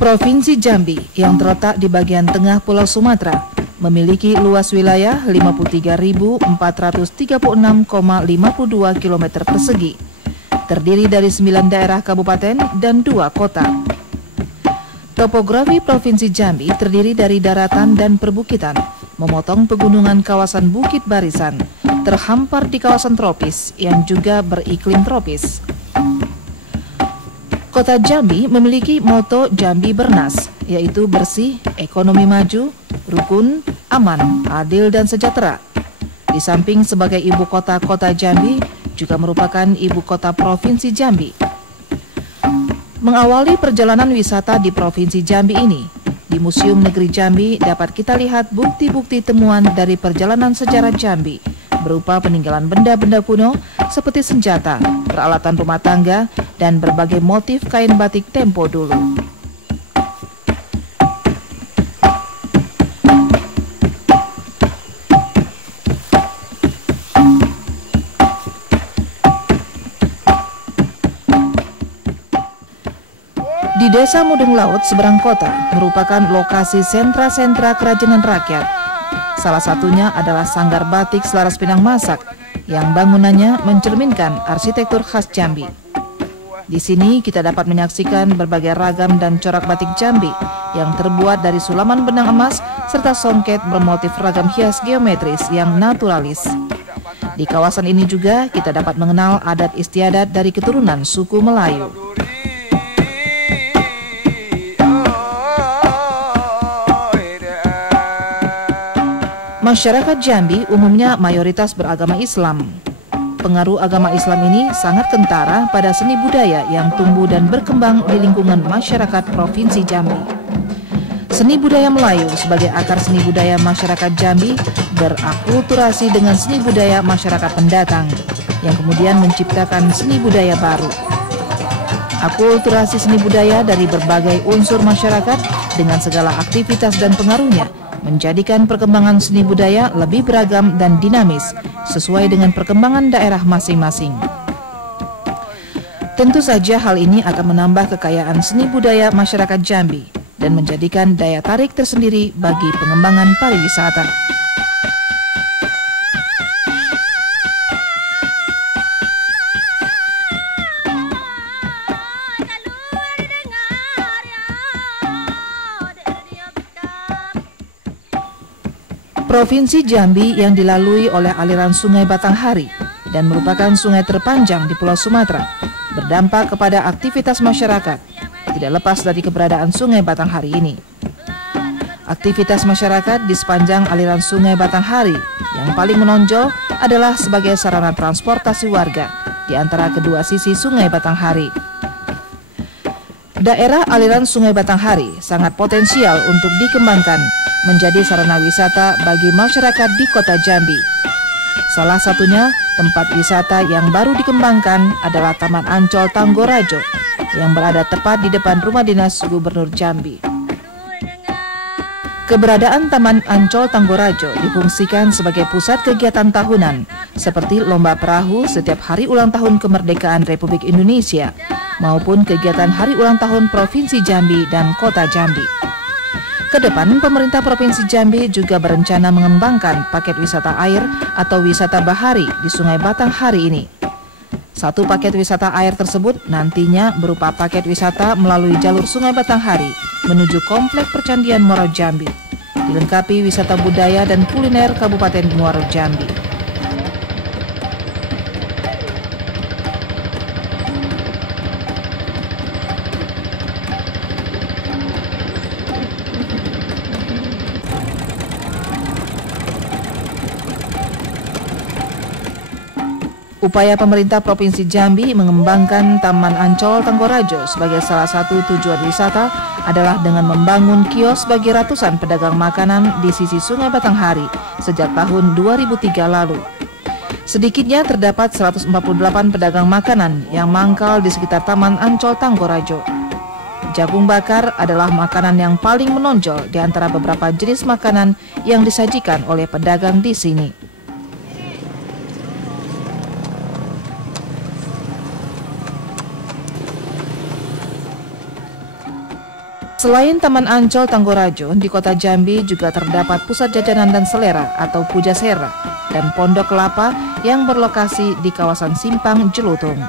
Provinsi Jambi yang terletak di bagian tengah Pulau Sumatera memiliki luas wilayah 53.436,52 km persegi, terdiri dari 9 daerah kabupaten dan 2 kota. Topografi Provinsi Jambi terdiri dari daratan dan perbukitan, memotong pegunungan kawasan Bukit Barisan, terhampar di kawasan tropis yang juga beriklim tropis. Kota Jambi memiliki moto Jambi Bernas, yaitu bersih, ekonomi maju, rukun, aman, adil, dan sejahtera. Di samping sebagai ibu kota Kota Jambi, juga merupakan ibu kota Provinsi Jambi. Mengawali perjalanan wisata di Provinsi Jambi ini, di Museum Negeri Jambi dapat kita lihat bukti-bukti temuan dari perjalanan sejarah Jambi, berupa peninggalan benda-benda kuno seperti senjata, peralatan rumah tangga, dan berbagai motif kain batik tempo dulu. Di Desa Mudeng Laut, seberang kota, merupakan lokasi sentra-sentra kerajinan rakyat. Salah satunya adalah Sanggar Batik Selaras Pinang Masak, yang bangunannya mencerminkan arsitektur khas Jambi. Di sini kita dapat menyaksikan berbagai ragam dan corak batik Jambi yang terbuat dari sulaman benang emas serta songket bermotif ragam hias geometris yang naturalis. Di kawasan ini juga kita dapat mengenal adat istiadat dari keturunan suku Melayu. Masyarakat Jambi umumnya mayoritas beragama Islam. Pengaruh agama Islam ini sangat kentara pada seni budaya yang tumbuh dan berkembang di lingkungan masyarakat Provinsi Jambi. Seni budaya Melayu sebagai akar seni budaya masyarakat Jambi berakulturasi dengan seni budaya masyarakat pendatang yang kemudian menciptakan seni budaya baru. Akulturasi seni budaya dari berbagai unsur masyarakat dengan segala aktivitas dan pengaruhnya menjadikan perkembangan seni budaya lebih beragam dan dinamis sesuai dengan perkembangan daerah masing-masing. Tentu saja hal ini akan menambah kekayaan seni budaya masyarakat Jambi dan menjadikan daya tarik tersendiri bagi pengembangan pariwisata. Provinsi Jambi yang dilalui oleh aliran Sungai Batanghari dan merupakan sungai terpanjang di Pulau Sumatera, berdampak kepada aktivitas masyarakat, tidak lepas dari keberadaan Sungai Batanghari ini. Aktivitas masyarakat di sepanjang aliran Sungai Batanghari yang paling menonjol adalah sebagai sarana transportasi warga di antara kedua sisi Sungai Batanghari. Daerah aliran Sungai Batanghari sangat potensial untuk dikembangkan menjadi sarana wisata bagi masyarakat di Kota Jambi. Salah satunya tempat wisata yang baru dikembangkan adalah Taman Ancol Tanggorajo yang berada tepat di depan rumah dinas Gubernur Jambi. Keberadaan Taman Ancol Tanggorajo difungsikan sebagai pusat kegiatan tahunan seperti lomba perahu setiap hari ulang tahun kemerdekaan Republik Indonesia maupun kegiatan hari ulang tahun Provinsi Jambi dan Kota Jambi. Kedepan, pemerintah Provinsi Jambi juga berencana mengembangkan paket wisata air atau wisata bahari di Sungai Batanghari ini. Satu paket wisata air tersebut nantinya berupa paket wisata melalui jalur Sungai Batanghari menuju Komplek Percandian Muaro Jambi, dilengkapi wisata budaya dan kuliner Kabupaten Muaro Jambi. Upaya pemerintah Provinsi Jambi mengembangkan Taman Ancol Tanggorajo sebagai salah satu tujuan wisata adalah dengan membangun kios bagi ratusan pedagang makanan di sisi Sungai Batanghari sejak tahun 2003 lalu. Sedikitnya terdapat 148 pedagang makanan yang mangkal di sekitar Taman Ancol Tanggorajo. Jagung bakar adalah makanan yang paling menonjol di antara beberapa jenis makanan yang disajikan oleh pedagang di sini. Selain Taman Ancol Tanggorajo, di kota Jambi juga terdapat Pusat Jajanan dan Selera atau Pujasera dan Pondok Kelapa yang berlokasi di kawasan Simpang Jelutung.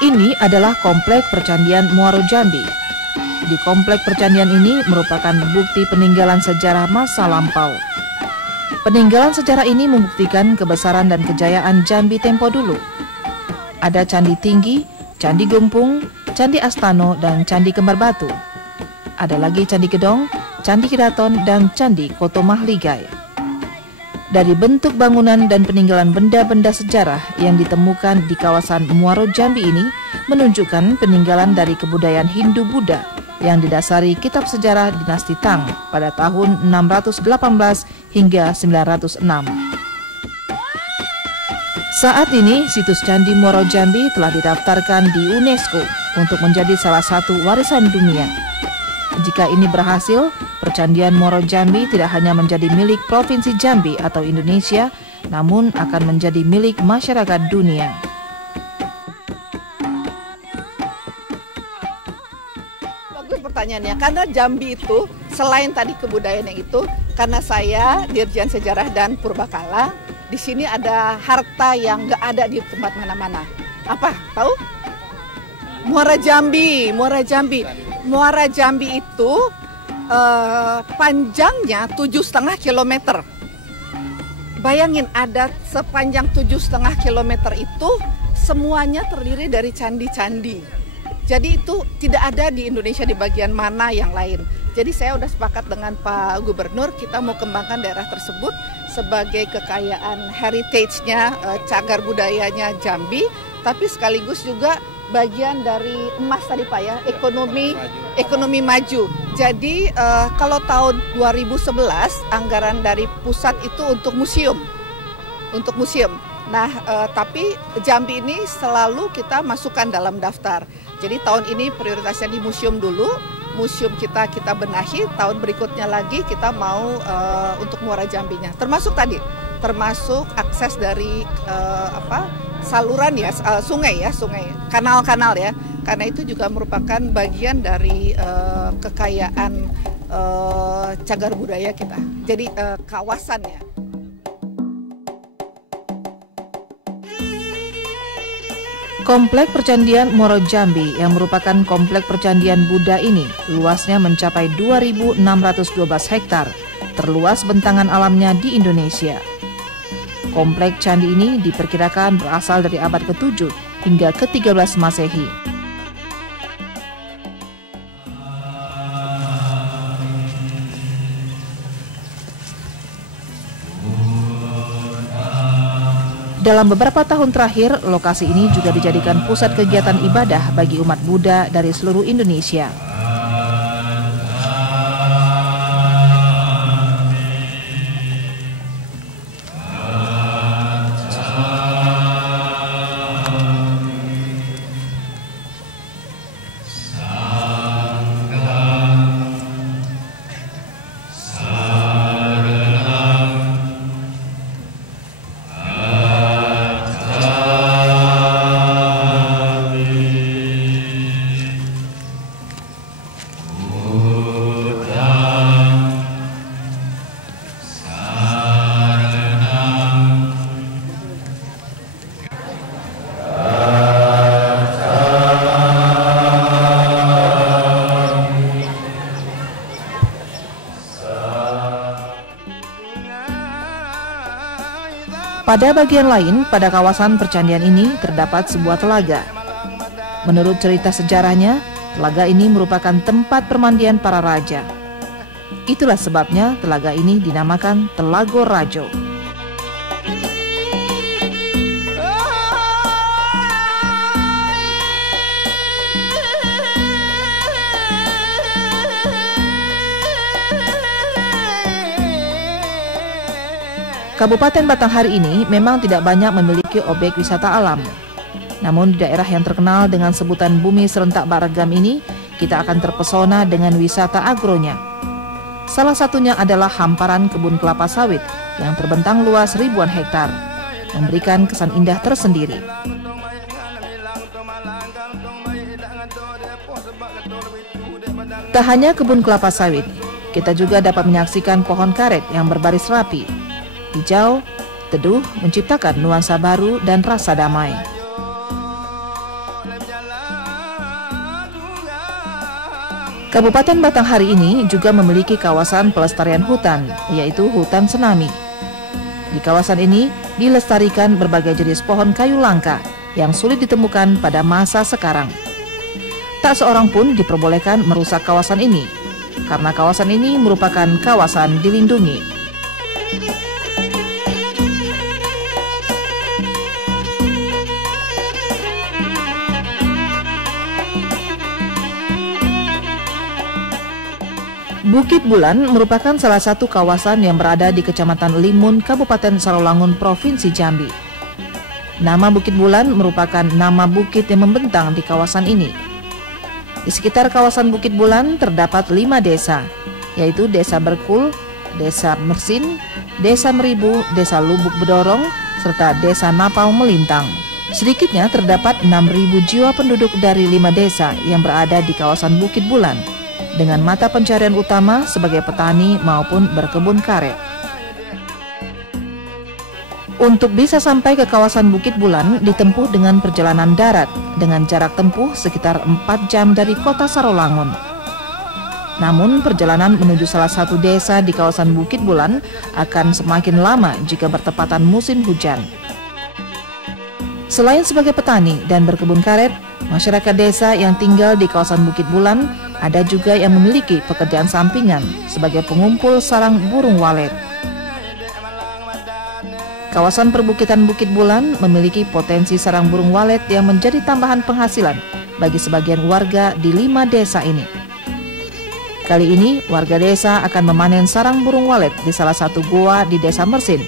Ini adalah Komplek Percandian Muaro Jambi. Di Komplek Percandian ini merupakan bukti peninggalan sejarah masa lampau. Peninggalan sejarah ini membuktikan kebesaran dan kejayaan Jambi tempo dulu. Ada Candi Tinggi, Candi Gempung, Candi Astano, dan Candi Kembar Batu. Ada lagi Candi Gedong, Candi Kiraton, dan Candi Koto Mahligai. Dari bentuk bangunan dan peninggalan benda-benda sejarah yang ditemukan di kawasan Muaro Jambi ini menunjukkan peninggalan dari kebudayaan Hindu-Buddha yang didasari kitab sejarah dinasti Tang pada tahun 618 hingga 906. Saat ini, situs Candi Muaro Jambi telah didaftarkan di UNESCO untuk menjadi salah satu warisan dunia. Jika ini berhasil, Percandian Muaro Jambi tidak hanya menjadi milik Provinsi Jambi atau Indonesia, namun akan menjadi milik masyarakat dunia. Bagus pertanyaannya, karena Jambi itu selain tadi kebudayaan yang itu, karena saya Dirjen Sejarah dan Purbakala, di sini ada harta yang nggak ada di tempat mana-mana. Apa? Tahu? Muara Jambi, Muara Jambi. Muara Jambi itu panjangnya 7,5 kilometer. Bayangin ada sepanjang 7,5 kilometer itu semuanya terdiri dari candi-candi. Jadi itu tidak ada di Indonesia di bagian mana yang lain. Jadi saya udah sepakat dengan Pak Gubernur, kita mau kembangkan daerah tersebut sebagai kekayaan heritage-nya, cagar budayanya Jambi, tapi sekaligus juga bagian dari emas tadi Pak ya, ekonomi maju. Jadi kalau tahun 2011 anggaran dari pusat itu untuk museum. Nah, tapi Jambi ini selalu kita masukkan dalam daftar. Jadi tahun ini prioritasnya di museum dulu, museum kita benahi, tahun berikutnya lagi kita mau untuk Muara Jambinya. Termasuk akses dari saluran ya, sungai, kanal-kanal ya. Karena itu juga merupakan bagian dari kekayaan cagar budaya kita. Jadi kawasannya. Komplek Percandian Muaro Jambi yang merupakan komplek percandian Buddha ini luasnya mencapai 2.612 hektar, terluas bentangan alamnya di Indonesia. Komplek candi ini diperkirakan berasal dari abad ke-7 hingga ke-13 Masehi. Dalam beberapa tahun terakhir, lokasi ini juga dijadikan pusat kegiatan ibadah bagi umat Buddha dari seluruh Indonesia. Pada bagian lain, pada kawasan percandian ini terdapat sebuah telaga. Menurut cerita sejarahnya, telaga ini merupakan tempat permandian para raja. Itulah sebabnya telaga ini dinamakan Telago Rajo. Kabupaten Batanghari ini memang tidak banyak memiliki objek wisata alam. Namun di daerah yang terkenal dengan sebutan Bumi Serentak Beragam ini, kita akan terpesona dengan wisata agronya. Salah satunya adalah hamparan kebun kelapa sawit yang terbentang luas ribuan hektar, memberikan kesan indah tersendiri. Tak hanya kebun kelapa sawit, kita juga dapat menyaksikan pohon karet yang berbaris rapi, hijau, teduh, menciptakan nuansa baru dan rasa damai. Kabupaten Batanghari ini juga memiliki kawasan pelestarian hutan, yaitu Hutan Senami. Di kawasan ini dilestarikan berbagai jenis pohon kayu langka yang sulit ditemukan pada masa sekarang. Tak seorang pun diperbolehkan merusak kawasan ini, karena kawasan ini merupakan kawasan dilindungi. Bukit Bulan merupakan salah satu kawasan yang berada di Kecamatan Limun, Kabupaten Sarolangun, Provinsi Jambi. Nama Bukit Bulan merupakan nama bukit yang membentang di kawasan ini. Di sekitar kawasan Bukit Bulan terdapat 5 desa, yaitu Desa Berkul, Desa Mersin, Desa Meribu, Desa Lubuk Bedorong, serta Desa Napau Melintang. Sedikitnya terdapat 6.000 jiwa penduduk dari 5 desa yang berada di kawasan Bukit Bulan, dengan mata pencarian utama sebagai petani maupun berkebun karet. Untuk bisa sampai ke kawasan Bukit Bulan ditempuh dengan perjalanan darat dengan jarak tempuh sekitar 4 jam dari kota Sarolangun. Namun perjalanan menuju salah satu desa di kawasan Bukit Bulan akan semakin lama jika bertepatan musim hujan. Selain sebagai petani dan berkebun karet, masyarakat desa yang tinggal di kawasan Bukit Bulan ada juga yang memiliki pekerjaan sampingan sebagai pengumpul sarang burung walet. Kawasan perbukitan Bukit Bulan memiliki potensi sarang burung walet yang menjadi tambahan penghasilan bagi sebagian warga di 5 desa ini. Kali ini warga desa akan memanen sarang burung walet di salah satu goa di Desa Mersin.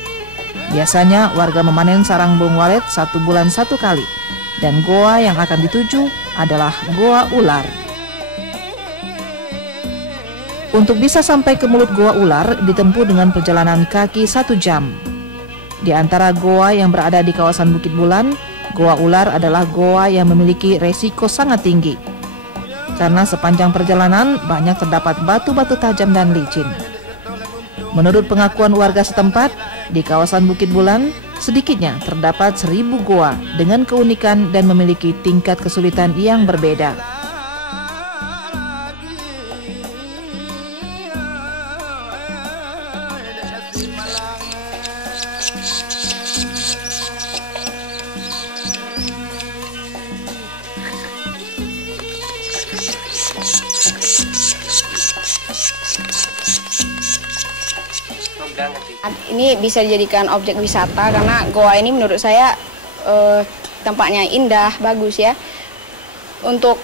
Biasanya warga memanen sarang burung walet 1 bulan 1 kali, dan goa yang akan dituju adalah Goa Ular. Untuk bisa sampai ke mulut Goa Ular ditempuh dengan perjalanan kaki 1 jam. Di antara goa yang berada di kawasan Bukit Bulan, Goa Ular adalah goa yang memiliki resiko sangat tinggi, karena sepanjang perjalanan banyak terdapat batu-batu tajam dan licin. Menurut pengakuan warga setempat, di kawasan Bukit Bulan sedikitnya terdapat 1.000 goa dengan keunikan dan memiliki tingkat kesulitan yang berbeda. Ini bisa dijadikan objek wisata karena goa ini menurut saya tempatnya indah, bagus ya. Untuk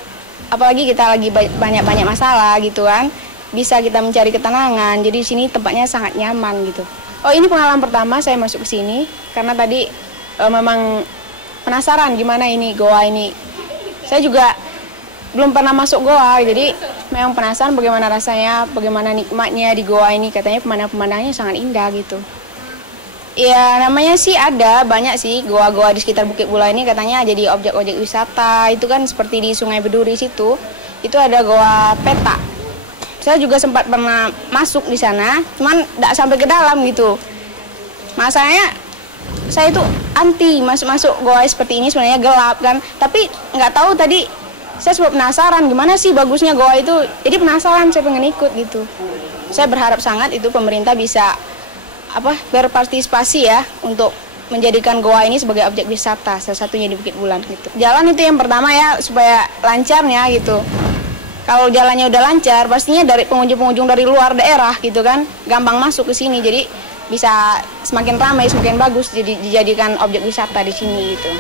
apalagi kita lagi banyak masalah gitu kan, bisa kita mencari ketenangan. Jadi sini tempatnya sangat nyaman gitu. Oh, ini pengalaman pertama saya masuk ke sini karena tadi memang penasaran gimana ini goa ini. Saya juga belum pernah masuk goa, jadi memang penasaran bagaimana rasanya, bagaimana nikmatnya di goa ini. Katanya pemandangan-pemandangannya sangat indah gitu. Ya namanya sih ada banyak sih goa-goa di sekitar Bukit Bulan ini, katanya jadi objek-objek wisata. Itu kan seperti di Sungai Beduri situ, itu ada goa peta. Saya juga sempat pernah masuk di sana, cuman tidak sampai ke dalam gitu. Masalahnya saya itu anti masuk goa seperti ini, sebenarnya gelap kan. Tapi nggak tahu tadi saya sempat penasaran gimana sih bagusnya goa itu. Jadi penasaran, saya pengen ikut gitu. Saya berharap sangat itu pemerintah bisa berpartisipasi ya untuk menjadikan goa ini sebagai objek wisata, salah satunya di Bukit Bulan gitu. Jalan itu yang pertama ya, supaya lancarnya gitu. Kalau jalannya udah lancar, pastinya dari pengunjung-pengunjung dari luar daerah gitu kan, gampang masuk ke sini. Jadi bisa semakin ramai, semakin bagus, jadi dijadikan objek wisata di sini gitu.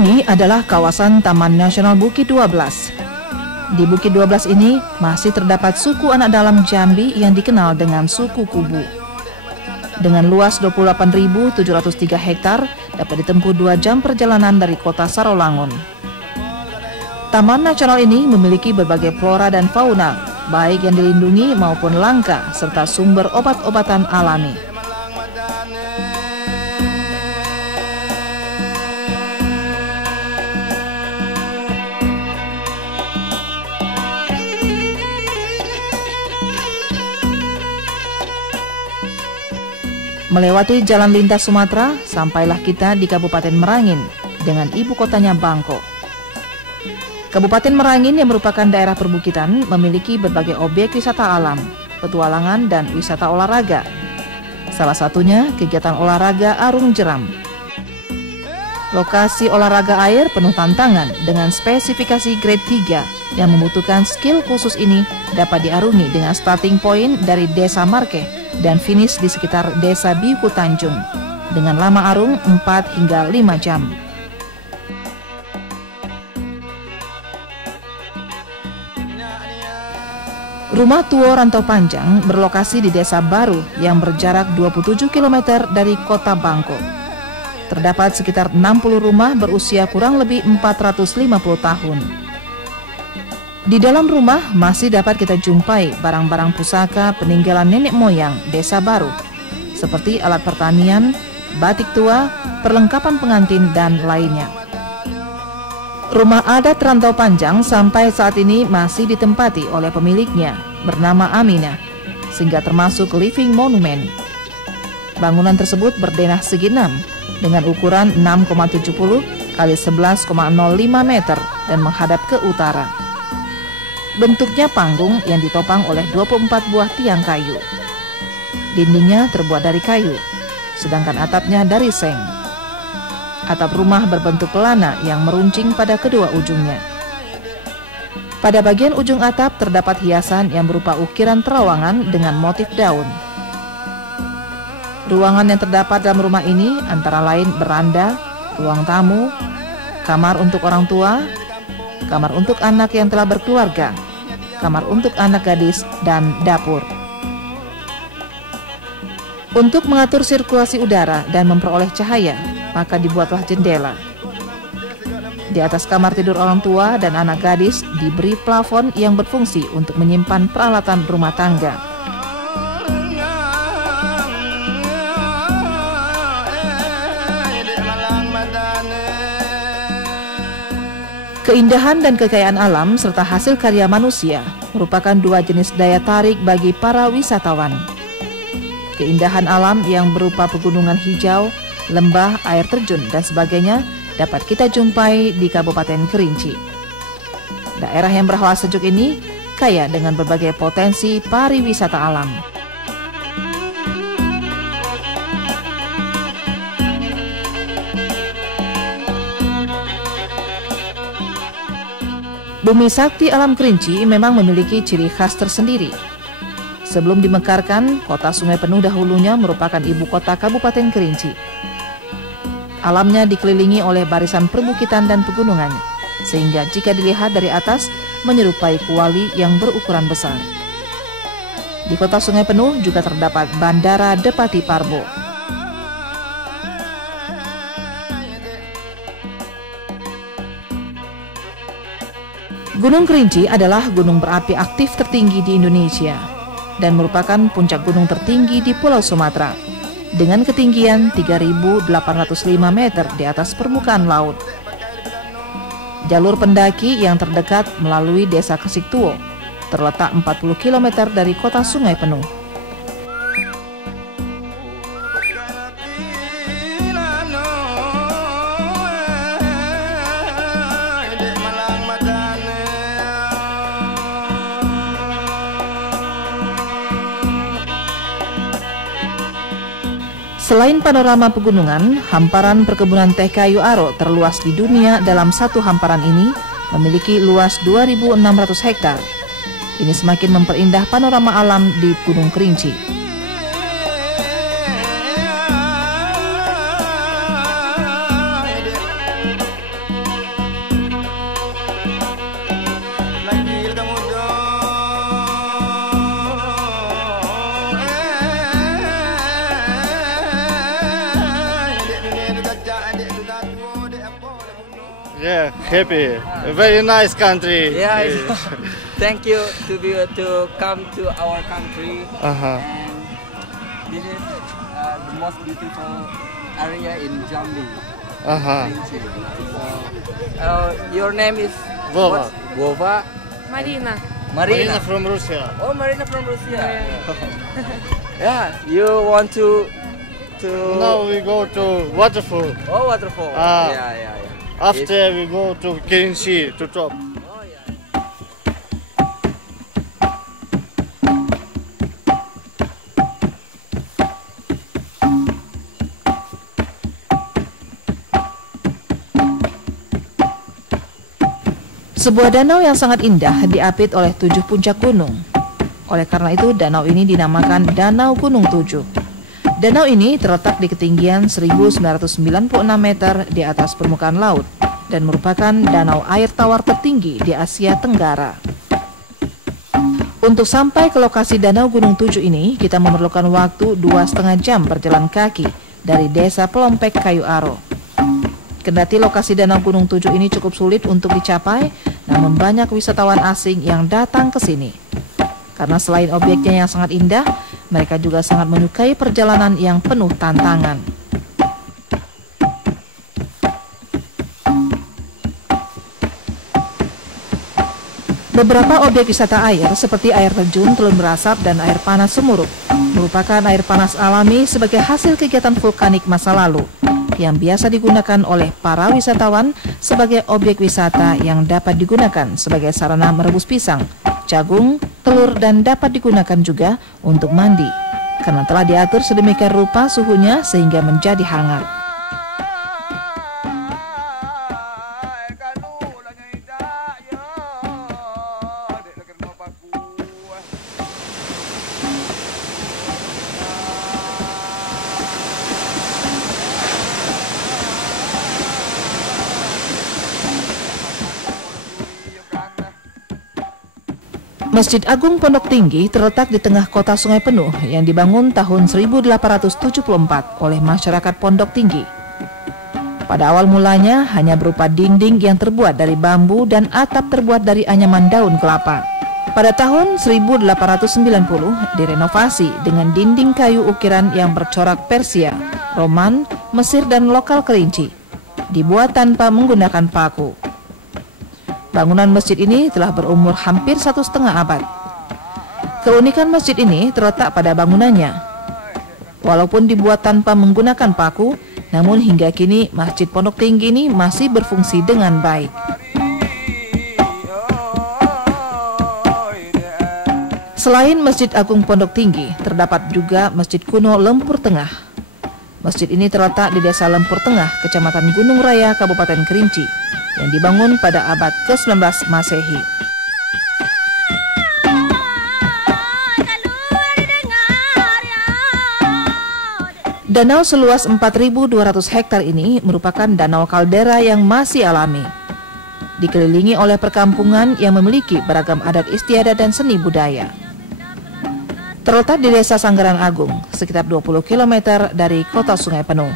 Ini adalah kawasan Taman Nasional Bukit 12. Di Bukit 12 ini masih terdapat suku anak dalam Jambi yang dikenal dengan suku Kubu. Dengan luas 28.703 hektar, dapat ditempuh 2 jam perjalanan dari kota Sarolangun. Taman nasional ini memiliki berbagai flora dan fauna, baik yang dilindungi maupun langka, serta sumber obat-obatan alami. Melewati jalan lintas Sumatera, sampailah kita di Kabupaten Merangin dengan ibu kotanya Bangko. Kabupaten Merangin yang merupakan daerah perbukitan memiliki berbagai objek wisata alam, petualangan, dan wisata olahraga. Salah satunya kegiatan olahraga arung jeram. Lokasi olahraga air penuh tantangan dengan spesifikasi grade 3 yang membutuhkan skill khusus ini dapat diarungi dengan starting point dari Desa Markeh dan finish di sekitar Desa Biuku Tanjung dengan lama arung 4 hingga 5 jam. Rumah Tuo Rantau Panjang berlokasi di Desa Baru yang berjarak 27 km dari kota Bangko. Terdapat sekitar 60 rumah berusia kurang lebih 450 tahun. Di dalam rumah masih dapat kita jumpai barang-barang pusaka peninggalan nenek moyang Desa Baru, seperti alat pertanian, batik tua, perlengkapan pengantin, dan lainnya. Rumah adat Rantau Panjang sampai saat ini masih ditempati oleh pemiliknya, bernama Aminah, sehingga termasuk living monument. Bangunan tersebut berdenah segi 6 dengan ukuran 6,70 x 11,05 meter dan menghadap ke utara. Bentuknya panggung yang ditopang oleh 24 buah tiang kayu. Dindingnya terbuat dari kayu, sedangkan atapnya dari seng. Atap rumah berbentuk pelana yang meruncing pada kedua ujungnya. Pada bagian ujung atap terdapat hiasan yang berupa ukiran terawangan dengan motif daun. Ruangan yang terdapat dalam rumah ini antara lain beranda, ruang tamu, kamar untuk orang tua, kamar untuk anak yang telah berkeluarga, kamar untuk anak gadis, dan dapur. Untuk mengatur sirkulasi udara dan memperoleh cahaya, maka dibuatlah jendela. Di atas kamar tidur orang tua dan anak gadis diberi plafon yang berfungsi untuk menyimpan peralatan rumah tangga. Keindahan dan kekayaan alam serta hasil karya manusia merupakan 2 jenis daya tarik bagi para wisatawan. Keindahan alam yang berupa pegunungan hijau, lembah, air terjun, dan sebagainya dapat kita jumpai di Kabupaten Kerinci. Daerah yang berhawa sejuk ini kaya dengan berbagai potensi pariwisata alam. Bumi Sakti Alam Kerinci memang memiliki ciri khas tersendiri. Sebelum dimekarkan, kota Sungai Penuh dahulunya merupakan ibu kota Kabupaten Kerinci. Alamnya dikelilingi oleh barisan perbukitan dan pegunungan, sehingga jika dilihat dari atas menyerupai kuali yang berukuran besar. Di kota Sungai Penuh juga terdapat Bandara Depati Parbo. Gunung Kerinci adalah gunung berapi aktif tertinggi di Indonesia dan merupakan puncak gunung tertinggi di Pulau Sumatera dengan ketinggian 3.805 meter di atas permukaan laut. Jalur pendaki yang terdekat melalui Desa Kesiktuo, terletak 40 km dari kota Sungai Penuh. Selain panorama pegunungan, hamparan perkebunan teh kayu aro terluas di dunia dalam satu hamparan ini memiliki luas 2.600 hektar. Ini semakin memperindah panorama alam di Gunung Kerinci. Yeah, happy. A very nice country. Yeah, thank you to come to our country. Uh-huh. And this is the most beautiful area in Jambi. Uh-huh. Your name is Vova. what? Vova. Marina. Marina. from Russia. Oh, Marina from Russia. Yeah, you want to Now we go to waterfall. Oh, waterfall. Ah. Yeah. After we go to Kerinci to top. Oh, yeah. Sebuah danau yang sangat indah diapit oleh 7 puncak gunung. Oleh karena itu, danau ini dinamakan Danau Gunung 7. Danau ini terletak di ketinggian 1996 meter di atas permukaan laut dan merupakan danau air tawar tertinggi di Asia Tenggara. Untuk sampai ke lokasi Danau Gunung 7 ini, kita memerlukan waktu 2,5 jam berjalan kaki dari desa Pelompek Kayu Aro. Kendati lokasi Danau Gunung 7 ini cukup sulit untuk dicapai, namun banyak wisatawan asing yang datang ke sini. Karena selain objeknya yang sangat indah, mereka juga sangat menyukai perjalanan yang penuh tantangan. Beberapa objek wisata air seperti air terjun, telun berasap, dan air panas Semurup merupakan air panas alami sebagai hasil kegiatan vulkanik masa lalu yang biasa digunakan oleh para wisatawan sebagai objek wisata yang dapat digunakan sebagai sarana merebus pisang, jagung, telur, dan dapat digunakan juga untuk mandi karena telah diatur sedemikian rupa suhunya sehingga menjadi hangat. Masjid Agung Pondok Tinggi terletak di tengah kota Sungai Penuh yang dibangun tahun 1874 oleh masyarakat Pondok Tinggi. Pada awal mulanya hanya berupa dinding yang terbuat dari bambu dan atap terbuat dari anyaman daun kelapa. Pada tahun 1890 direnovasi dengan dinding kayu ukiran yang bercorak Persia, Roman, Mesir, dan lokal Kerinci. Dibuat tanpa menggunakan paku. Bangunan masjid ini telah berumur hampir 1,5 abad. Keunikan masjid ini terletak pada bangunannya. Walaupun dibuat tanpa menggunakan paku, namun hingga kini Masjid Pondok Tinggi ini masih berfungsi dengan baik. Selain Masjid Agung Pondok Tinggi, terdapat juga Masjid Kuno Lempur Tengah. Masjid ini terletak di Desa Lempur Tengah, Kecamatan Gunung Raya, Kabupaten Kerinci, yang dibangun pada abad ke-19 Masehi. Danau seluas 4.200 hektar ini merupakan danau kaldera yang masih alami. Dikelilingi oleh perkampungan yang memiliki beragam adat istiadat dan seni budaya. Terletak di Desa Sanggaran Agung, sekitar 20 km dari kota Sungai Penuh.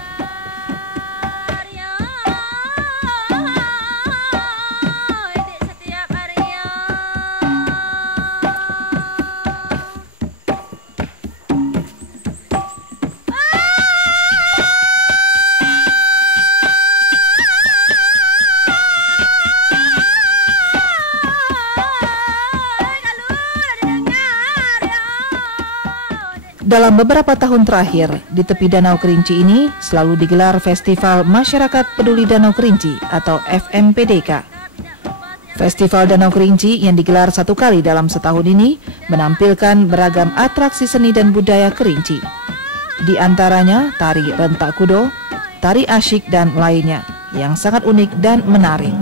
Dalam beberapa tahun terakhir, di tepi Danau Kerinci ini selalu digelar Festival Masyarakat Peduli Danau Kerinci atau FMPDK. Festival Danau Kerinci yang digelar 1 kali dalam setahun ini menampilkan beragam atraksi seni dan budaya Kerinci. Di antaranya tari rentak kudo, tari asyik, dan lainnya yang sangat unik dan menarik.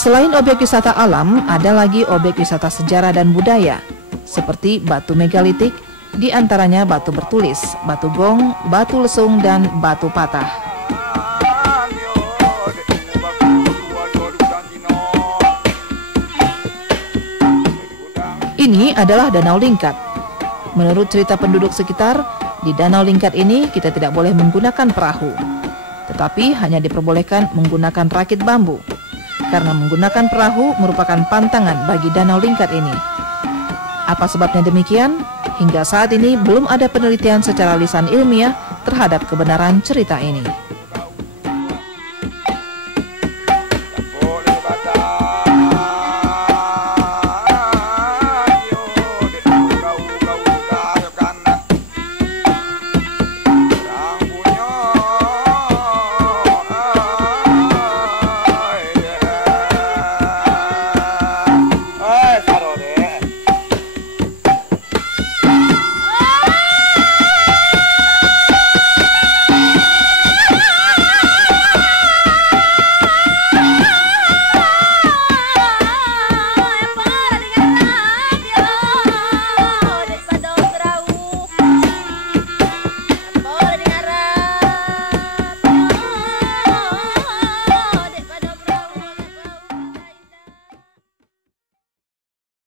Selain objek wisata alam, ada lagi objek wisata sejarah dan budaya, seperti batu megalitik, di antaranya batu bertulis, batu gong, batu lesung, dan batu patah. Ini adalah Danau Lingkat. Menurut cerita penduduk sekitar, di Danau Lingkat ini kita tidak boleh menggunakan perahu, tetapi hanya diperbolehkan menggunakan rakit bambu. Karena menggunakan perahu merupakan pantangan bagi Danau Lingkat ini. Apa sebabnya demikian? Hingga saat ini belum ada penelitian secara lisan ilmiah terhadap kebenaran cerita ini.